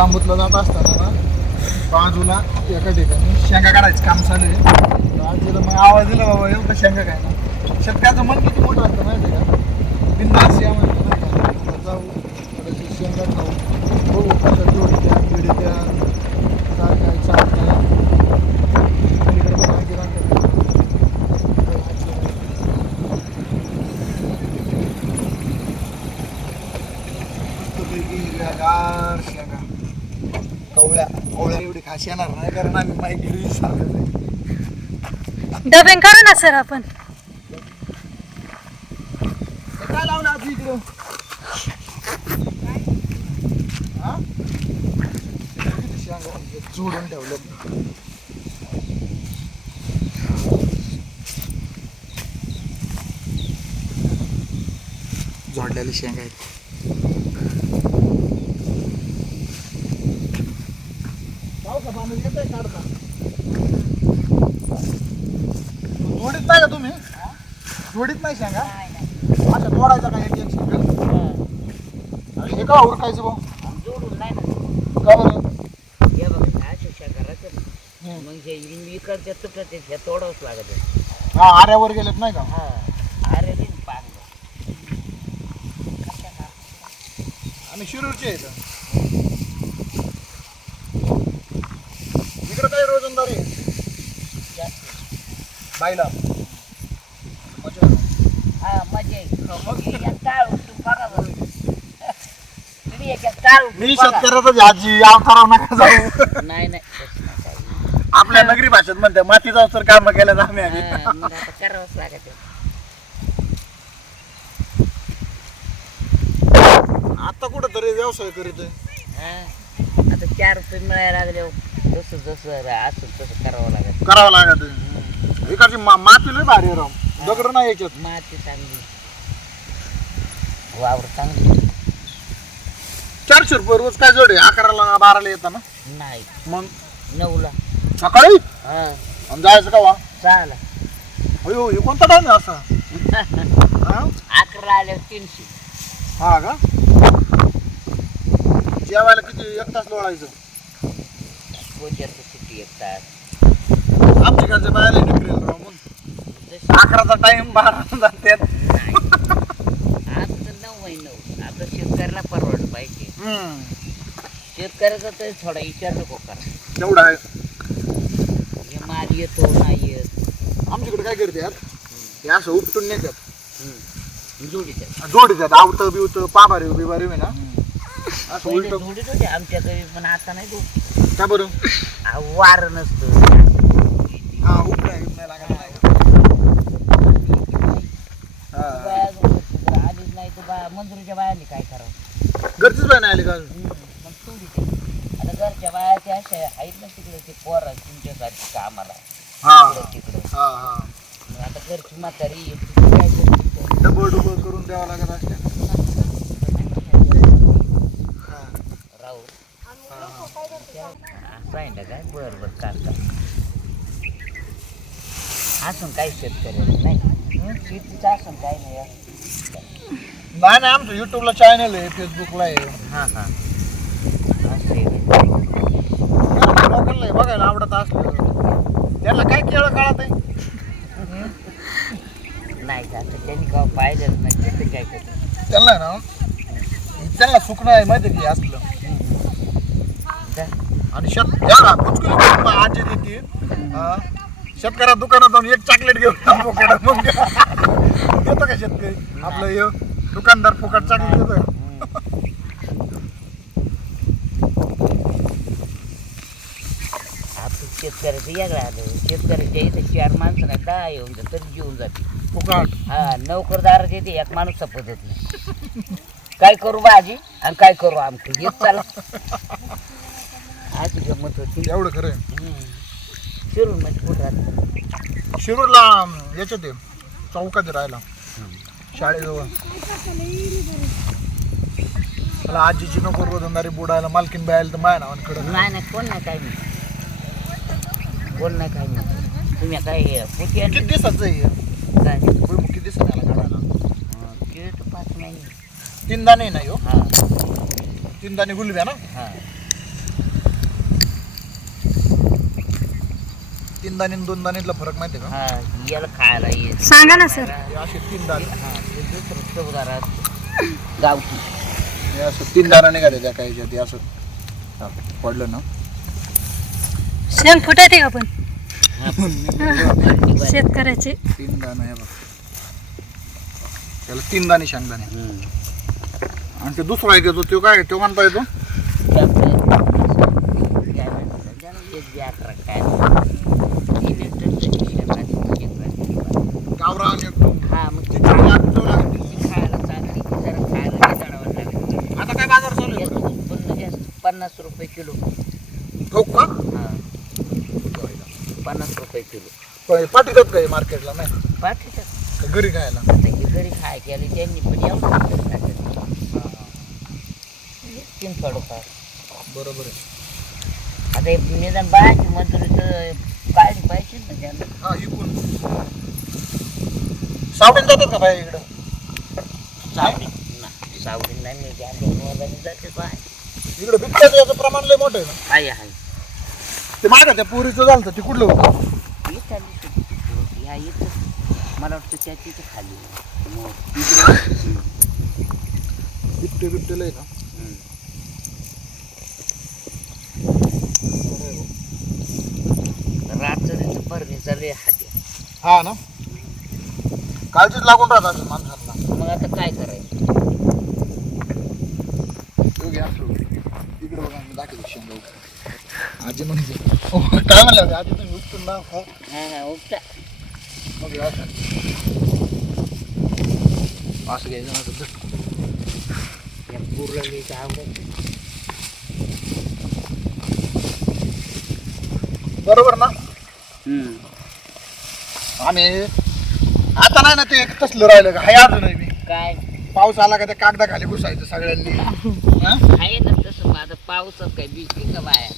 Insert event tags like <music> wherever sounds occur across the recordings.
जांबूतला जात असताना ना बाजूला एका ठिकाणी शेंगा काढायचं काम चालू आहे. आजीला मग आवाज दिला बाबा एवढं शेंगा काय ना? शेतकऱ्याचं मन किती मोठं असतं माहिती का? बिंदास या म्हणतो नाही जाऊ शेंगा खाऊ बघू कसं जोडी द्या पिढी द्या काय काय चालतंय पलीकडे बघा आजी राहते. मस्तपैकी हिरव्यागार शेंगा कवळ्या कवळ्या एवढी खास येणार नाही कारण आम्ही माहिती घरी सांगत डबेन डबिंग करू ना सर आपण. काय लावलं आधी इकडं? जोडून ठेवलं. जोडलेले शेंगा आहेत. पावसा येत आहे काढता. जोडीत नाही का तुम्ही? जोडीत नाही शेंगा? अच्छा तोडायचा का एक एक शेंगा? आणि हे का उरकायचं भाऊ जोडून नाही ना का बरं? हे बघा अशा शेंगाराचं मग हे इकडच्या तुटत हे तोडावंच लागत हा आऱ्यावर गेलेत नाही का? हा अरे दिन पाहिलं आणि शिरूरचे आहेत. इकडे काय रोजंदारी बायला मी शेतकऱ्याचा आजी. अवताराव नका जाऊ. नाही नाही. आपल्या नगरी भाषेत म्हणते माती जाऊ तर काम केलं आम्ही. आम्ही हा, करावंच लागत. आता कुठं तरी व्यवसाय करीत हा आता चार रुपये मिळायला लागले जसं जसं असं तसं करावं लागत करावं लागत. इकडची माती लय भारी राव. दगड नाही याच्यात. माती चांगली. वावर चांगली. चारशे रुपये रोज काय जोडे? अकराला बाराला येतात ना? नाही. मग? नऊला. सकाळी? हा. आणि जायचं का वा सहाला. अयो हे कोणता टाइम आहे असा? <laughs> हा? अकरा आल्यावर तीनशे. हा का? जेवायला किती? एक तास लोळायचं. कोणत्याचं सुट्टी एक तास. आमच्या घरच्या बायाला निघेल राव जशी अकराचा टाइम बारा जाते नाही. आज तर नऊ आहे नऊ. आता शेतकऱ्याला परवडलं पाहिजे. शेतकऱ्याचा तर थोडा विचार नको करा. तेवढं आहे. हे माल येतो नाही येत. आमच्याकडे काय करतात हे असं उपटून नेतात. जोडीच्या जोडीतात आवतं बिवतं पाभारी बिभारी आहे ना? असं पहिले उलट. जोडीत होते आमच्याकडे पण आता नाही जोड का बरं? वार नसतं. हा उपटाय नाही लागत नाही हा. बाया जोडीत आलीच नाही तर बाया मंजुरीच्या बायाने काय करावं? घरचीच बाय नाही आली का अजून? मग सोडीचे आता घरच्या बाया त्या अशा आहेत ना तिकडे ते पोरं तुमच्यासारखी कामाला. हा. तिकडं तिकडं. हा हा. मग आता घरची म्हातारी आहे, ती काय करते? डबल डबल करून द्यावं लागत असते. हा. राहू काय? बरं बरं काका असून काही शेतकरी नाही. हं? शेतीचं असून काही नाही यार. नाही नाही आमचं युट्यूबला चॅनल आहे फेसबुकला आहे. हां हां? लोकांना हे बघायला आवडत असलं. त्याला काय केळं काढत आहे नाही का आता त्यांनी का पाहिलं नाही काय करते त्यांना आहे ना त्यांना सुकणं आहे माहिती आहे की हे असलं आणि शेत या आजी देते. हा. शेतकऱ्या दुकानात जाऊन एक चॉकलेट घेऊन <laughs> येतो फुकट मग देतो का शेतकरी? आपलं हे. दुकानदार फुकट चॉकलेट देतो? आपण शेतकऱ्याचं वेगळं आलं. शेतकऱ्याच्या इथे चार माणसं नाही दहा येऊन जात तरी जेवून जाते. फुकट. हा नोकरदार येते एक माणूस सपदत नाही. काय करू भाजी आणि काय करू आमचं हेच चाला आज गमत होती. एवढं खरं आहे. हम्म. शिरून म्हणजे कुठं? राहतं शिरूरला अं, याच्यात आहे. चौकात आहे राहायला. शाळेजवळ. मला आजीची नको रोजंदारी बुडायला मालकीन बायला तर माया नावानं नाही नाही कोण नाही काही नाही. कोण नाही काही नाही. तुम्ही काय पोती किती दिवसाचं आहे हे? काय? भुईमुग किती दिवसात याला काढायला तर पाच महिने तीन दाणे नाही हो हा. तीन दाणे गुलब्या ना? हा. तीन दाणे आणि दोन दाणेतला फरक माहिती आहे हा याला खायला ये सांगा ना सर. का हे असे तीन दाणे. हा ते दुसरं गावठी. हे असं तीन दाणा निघाले त्या काही ते असं. हा, पडलं ना. शेण फुटायते का पण? हा, शेतकऱ्याचे. तीन दाणे हे बघ. त्याला तीन दाणे शेंगदाणे. आणि ते दुसरा आहे तो तो काय तो म्हणता येतो त्याचं काय म्हणतात त्याला एक बी अकरा काय तीन लिटरचं शेण राहते, शेण एकदम हा मग ती लागते. ती खायला चांगली जरा खायला आता काय बाजार चालू आहे उत्पन्न जास्त पन्नास रुपये किलो हो का हा पन्नास रुपये किलो पण पाठवतात काय मार्केटला नाही पाठवतात का घरी खायला आता हे घरी खाय केले त्यांनी पण एवढं तरी खातात तीन थोडंफार बरोबर आहे आता हे निदान बायाची मजुरीचं काढली पाहिजे ना त्यांना हा इकून सावडीन जातात का बाई इकडं? सावडी ना सावडी नाही मी वर्गाने जाते बाय. इकडं बिबट्याचं याचं प्रमाण लय मोठं आहे ना. आहे आहे ते मागं त्या पुरीचं झालं होतं, ते कुठलं होतं आली. या मला वाटतं त्याची इथं खाली मग तिकडे बिबटे बिबटे लय ना. हम्म. हात आहे. हा ना. काळजीच लागून राहत असेल माणसांना. मग आता काय करायचं? तो घ्या असं. इकडं बघा मी दाखवतो शेंगा आजी म्हणजे. ओ, काय म्हणलं होतं? आजी तुम्ही उचलून ना हा. हा हा उपटा मग हे असं. असं घ्यायचं ना तर या पूर्ण मी आवडत बरोबर ना. आम्ही आता नाही ना ते तसलं राहिलं का? हाय अजून मी. काय? पाऊस आला का त्या कागदा खाली घुसायचं सगळ्यांनी. हा? आहे ना तसं माझं पाऊसच काय बीज का बाया?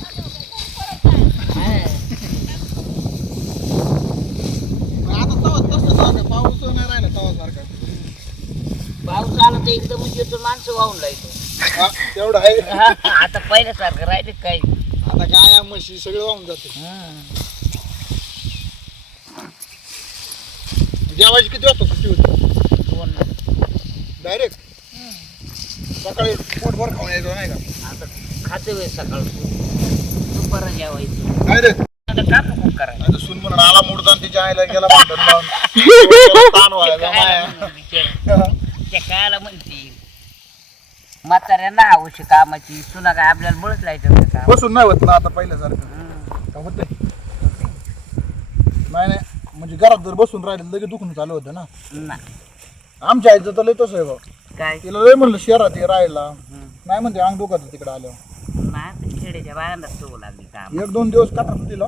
हा. आता तवा तसं सारखं पाऊस नाही राहिला तवा सारखा. पाऊस आला तर एकदम येतो माणसं वाहून लायतो हा, तेवढं आहे. आता पहिल्यासारखं राहिले काय आता गाया म्हशी सगळे वाहून जाते. जेवायची किती वाजता सुट्टी होती? दोन. डायरेक्ट सकाळी पोटभर खाऊन यायचो नाही का? आता खाते वेळ सकाळ. दुपारा जेवायचं. डायरेक्ट आता का नको करायचं आता सुन म्हणून आला मोडताना तिच्या आईला गेला म्हणतात लावून. ताण व्हायचा कायला माया. म्हणून बिचारं. त्या कायला म्हणते म्हाताऱ्यांना आवश्यक कामाची सुना काय आपल्याला बळच लायचं काम बसून नाही होत ना आता पहिल्यासारखं. हम्म. का होते नाही नाही. म्हणजे घरात जर बसून राहिले लगेच दुखणं चालू होतं ना. ना आमच्या आईचं तर लय तसं आहे बा. काय? तिला लय म्हणलं शहरात ये राहायला. नाही म्हणते अंग दुखत तिकडे आल्यावर. नाही पण खेड्याच्या बायांना सवय लागली काम एक दोन दिवस काढत तिला.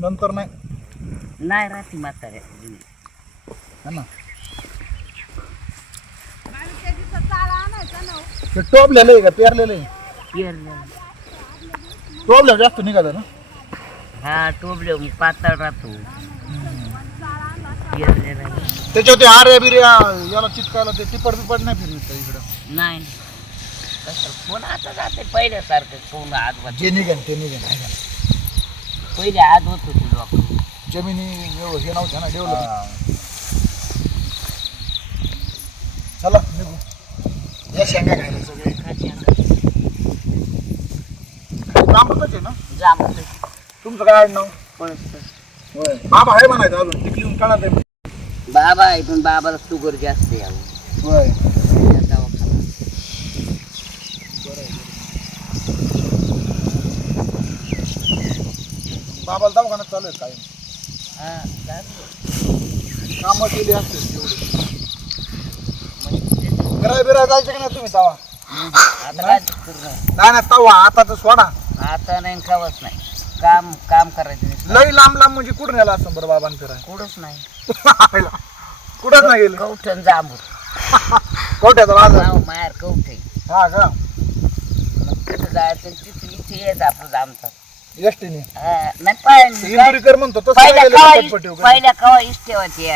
नंतर नाही. नाही राहते म्हाताऱ्या है ना? ते टोपलेलं आहे का? पेरलेलं आहे? पेरलं. टोपल्या जास्त निघालं ना? हा टोबले पातळ राहतो. पेरलेला आहे. त्याच्यावर ते आर्या बिर्या याला चिटकायला ते टिपड बिपड नाही फिरवित इकडं? नाही कसं फोन आता जाते? पहिल्यासारखं फोन आज वाजता. जे निघेन ते निघेन. आहे का? पहिले आज होत होते लोक. जमिनी एवढं हे नव्हत्या ना डेव्हलप चला निघू. या शेंगा खायला सगळे. जांभूतच आहे ना? जांभूळ तुमचं काय होय बाबा आहे म्हणायचं अजून. टिकली आहे बाबा आहे पण बाबाला शुगर जास्त आहे अहो. होय त्या दवाखान्यात. बाबाला दवाखान्यात चालू आहे काय हा, चालेल. कामं केली असतील तेवढी म्हणजे ते- फिराय बिराय जायचं का नाही तुम्ही तवा आता काय पूर्ण नाही नाही तवा आता तर सोडा आता नाही खावच नाही काम काम करायचं नाही. लई लांब लांब म्हणजे कुठून याला असं बरं बाबांनी फिराय कुठंच नाही. कुठंच नाही गेले. कवठण जांभूळ. कोट्याचा बाजार. नाव मायार कवठे. हा का? मग तिथं जायचं तिथं इथे यायचं आपलं जामतात एसटीने. हा, नाही पाय- इंदुरीकर म्हणतो तसं नाही पहिल्या गेलं कवा पटपटी इष्ट- वगैरे. पहिल्या कवा इष्टे होती.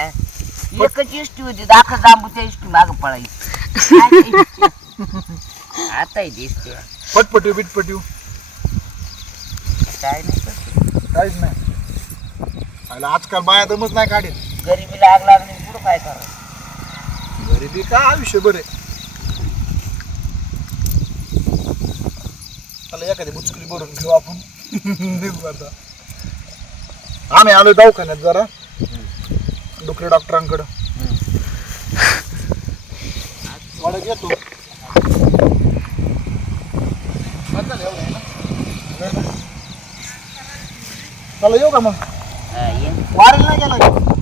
एकच इष्टी होती दाखल जांबूच्या इष्टी माग पळायची <laughs> आता इष्टी काय नाही. काहीच नाही. आयला आजकाल बाया दमच नाही काढीत. गरिबी लाग लागली पुढं काय करायचं गरिबी का आयुष्य बरे एखादी बुचकुली भरून घेऊ आपण. <laughs> आम्ही आलो दवाखान्यात जरा. डुकरे डॉक्टरांकडं वाडा घेतो बंद झालं एवढं आहे ना? नाही ना? चला येऊ का मग ये. वारेल नाही गेला?